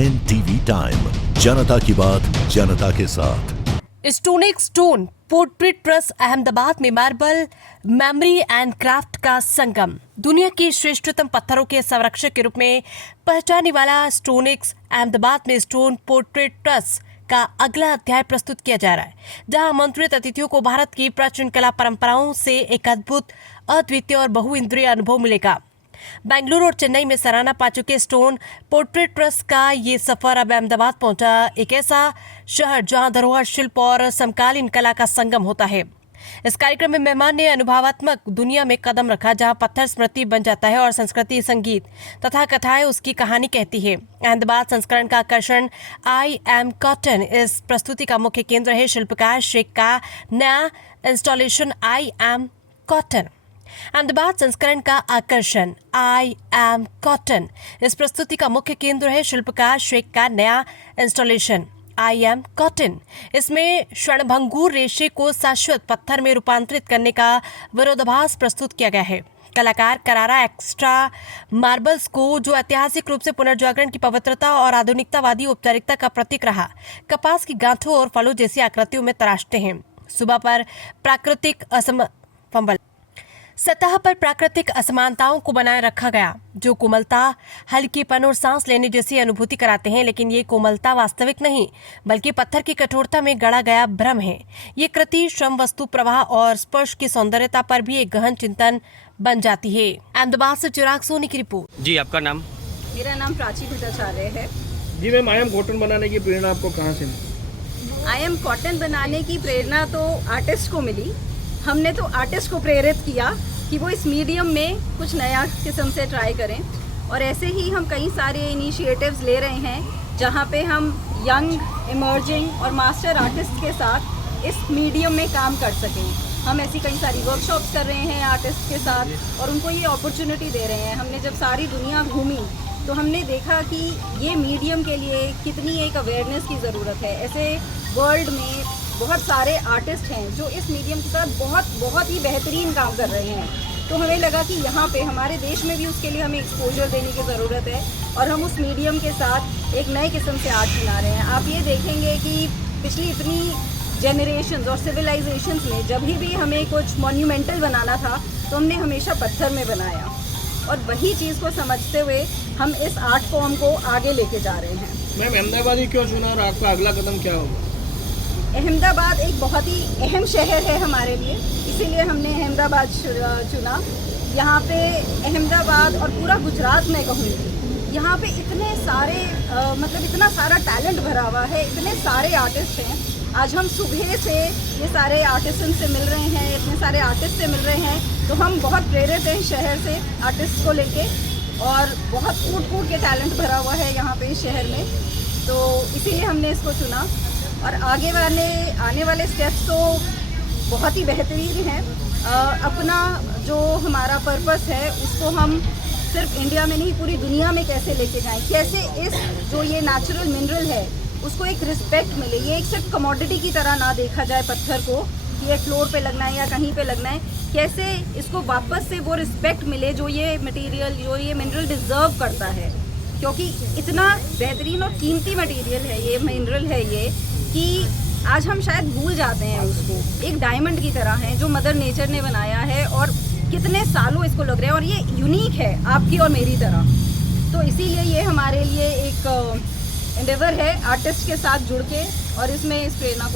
NTV time, जनता की बात जनता के साथ। स्टोनिक स्टोन पोर्ट्रेट ट्रस्ट अहमदाबाद में मार्बल मेमोरी एंड क्राफ्ट का संगम। दुनिया के श्रेष्ठतम पत्थरों के संरक्षक के रूप में पहचाने वाला स्टोनिक्स अहमदाबाद में स्टोन पोर्ट्रेट ट्रस्ट का अगला अध्याय प्रस्तुत किया जा रहा है, जहां आमंत्रित अतिथियों को भारत की प्राचीन कला परंपराओं से एक अद्भुत, अद्वितीय और बहुइंद्रिय अनुभव मिलेगा। बेंगलुरु और चेन्नई में सराहना पा चुके स्टोन पोर्ट्रेट ट्रस्ट का ये सफर अब अहमदाबाद पहुंचा, एक ऐसा शहर जहां धरोहर, शिल्प और समकालीन कला का संगम होता है। इस कार्यक्रम में मेहमान ने अनुभवात्मक दुनिया में कदम रखा, जहां पत्थर स्मृति बन जाता है और संस्कृति, संगीत तथा कथाएं उसकी कहानी कहती है। अहमदाबाद संस्करण का आकर्षण आई एम कॉटन इस प्रस्तुति का मुख्य केंद्र है। शिल्पकार शेख का नया installation I am cotton. Ahmedabad संस्करण का आकर्षण आई एम कॉटन इस प्रस्तुति का मुख्य केंद्र है। शिल्पकार शेख का नया इंस्टॉलेशन आई एम कॉटन। इसमें क्षणभंगुर रेशे को शाश्वत पत्थर में रूपांतरित करने का विरोधाभास प्रस्तुत किया गया है। कलाकार करारा एक्स्ट्रा मार्बल्स को, जो ऐतिहासिक रूप से पुनर्जागरण की पवित्रता और आधुनिकतावादी औपचारिकता का प्रतीक रहा, कपास की गांठों और फलों जैसी आकृतियों में तराशते हैं। सुबह पर प्राकृतिक सतह पर प्राकृतिक असमानताओं को बनाए रखा गया, जो कोमलता, हल्कीपन और सांस लेने जैसी अनुभूति कराते हैं। लेकिन ये कोमलता वास्तविक नहीं, बल्कि पत्थर की कठोरता में गढ़ा गया भ्रम है। ये कृति श्रम, वस्तु प्रवाह और स्पर्श की सौंदर्यता पर भी एक गहन चिंतन बन जाती है। अहमदाबाद से चिराग सोनी की रिपोर्ट। जी, आपका नाम? मेरा नाम प्राची भट्टाचार्य है। जी मैम, आई एम कॉटन बनाने की प्रेरणा आपको कहाँ से मिली? आई एम कॉटन बनाने की प्रेरणा तो आर्टिस्ट को मिली। हमने तो आर्टिस्ट को प्रेरित किया कि वो इस मीडियम में कुछ नया किस्म से ट्राई करें, और ऐसे ही हम कई सारे इनिशिएटिव्स ले रहे हैं, जहाँ पे हम यंग, इमर्जिंग और मास्टर आर्टिस्ट के साथ इस मीडियम में काम कर सकें। हम ऐसी कई सारी वर्कशॉप्स कर रहे हैं आर्टिस्ट के साथ और उनको ये अपॉर्चुनिटी दे रहे हैं। हमने जब सारी दुनिया घूमी तो हमने देखा कि ये मीडियम के लिए कितनी एक अवेयरनेस की ज़रूरत है। ऐसे वर्ल्ड में बहुत सारे आर्टिस्ट हैं जो इस मीडियम के साथ बहुत ही बेहतरीन काम कर रहे हैं। तो हमें लगा कि यहाँ पे हमारे देश में भी उसके लिए हमें एक्सपोजर देने की ज़रूरत है, और हम उस मीडियम के साथ एक नए किस्म से आर्ट बना रहे हैं। आप ये देखेंगे कि पिछली इतनी जनरेशंस और सिविलाइजेशंस में जब भी हमें कुछ मॉन्यूमेंटल बनाना था तो हमने हमेशा पत्थर में बनाया, और वही चीज़ को समझते हुए हम इस आर्ट फॉर्म को आगे लेके जा रहे हैं। मैम, अहमदाबाद ही क्यों चुना और आपका अगला कदम क्या होगा? अहमदाबाद एक बहुत ही अहम शहर है हमारे लिए, इसीलिए हमने अहमदाबाद चुना। यहाँ पे अहमदाबाद और पूरा गुजरात में कहूँगी, यहाँ पे इतने सारे इतना सारा टैलेंट भरा हुआ है, इतने सारे आर्टिस्ट हैं। आज हम सुबह से ये सारे आर्टिस्ट से मिल रहे हैं, इतने सारे आर्टिस्ट से मिल रहे हैं, तो हम बहुत प्रेरित हैं शहर से आर्टिस्ट को लेके, और बहुत फूट के टैलेंट भरा हुआ है यहाँ पे इस शहर में। तो इसीलिए हमने इसको चुना, और आने वाले स्टेप्स तो बहुत ही बेहतरीन हैं। अपना जो हमारा पर्पस है उसको हम सिर्फ इंडिया में नहीं, पूरी दुनिया में कैसे लेके जाएं, कैसे इस जो ये नेचुरल मिनरल है उसको एक रिस्पेक्ट मिले। ये एक सिर्फ कमोडिटी की तरह ना देखा जाए पत्थर को कि ये फ्लोर पे लगना है या कहीं पे लगना है। कैसे इसको वापस से वो रिस्पेक्ट मिले जो ये मटेरियल, जो ये मिनरल डिज़र्व करता है, क्योंकि इतना बेहतरीन और कीमती मटेरियल है ये, मिनरल है ये, कि आज हम शायद भूल जाते हैं उसको। एक डायमंड की तरह है जो मदर नेचर ने बनाया है, और कितने सालों इसको लग रहे हैं, और ये यूनिक है आपकी और मेरी तरह। तो इसीलिए ये हमारे लिए एक एंडेवर है आर्टिस्ट के साथ जुड़ के, और इसमें इस प्रेरणा को